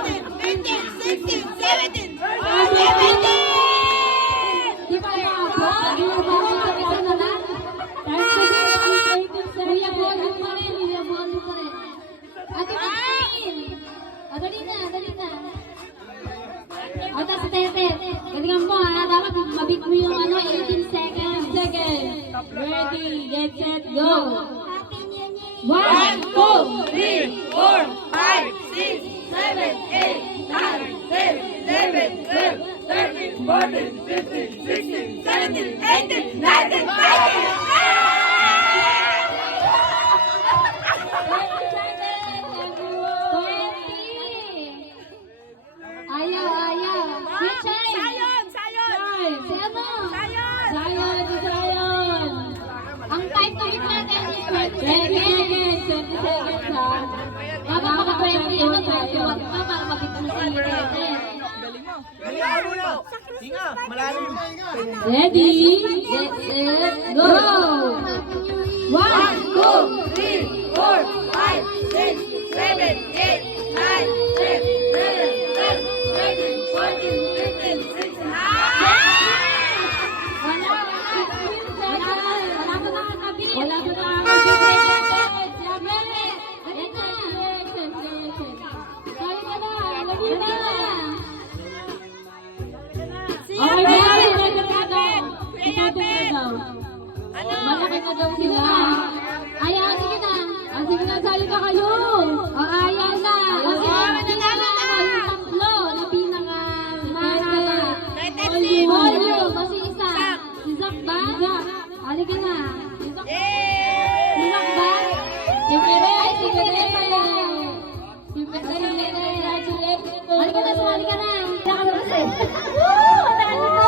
14, 15, 16, 17, 17! Di ba na ako? Isa na lang? Kuya Bono pa rin, Kuya Bono pa rin. Ate Maxine! Dali na, dali na. O, tapos Tete, galingan mo ha, dapat mabig mo yung 18 seconds. Ready, get set, go! 1, 2, 3, 4, 5, 6, 7, 8, 9, 10, 11, 12, 13, 14, 15, 16, 17, 18, 19, 20! Ayaw, ayaw. Switch Sayon! Sayon! Si ano? Sayon! Zion. Ang time to hit natin is 20 seconds. 20 seconds ha. Dapat maka 20 ano, 21 pa para mabit mo si Tete. Hinga muna. Hinga. Malalim. Ready? Get set, go! 1, 2, 3, 4, 5, 6, 7, 8, 9, 10, 11, 12, 13, 14, 15, 16, Wala pa nakakabit. Wala pa nakakabit. Ayan na. Kaya ka na. Lagi na. Okay, malaki na daw sila. Ayaw, sige na. Sige na, sali na kayo. Ayaw na. Sige na. Yung tatlo na pinaka Olyo, kasi isa. Si Zach ba? Halika na. Si Zach ba? Si Pere. Ay, si Pere. Si Pere. Halika na, sumali ka na. Halika na kasi. Woo! Halika na.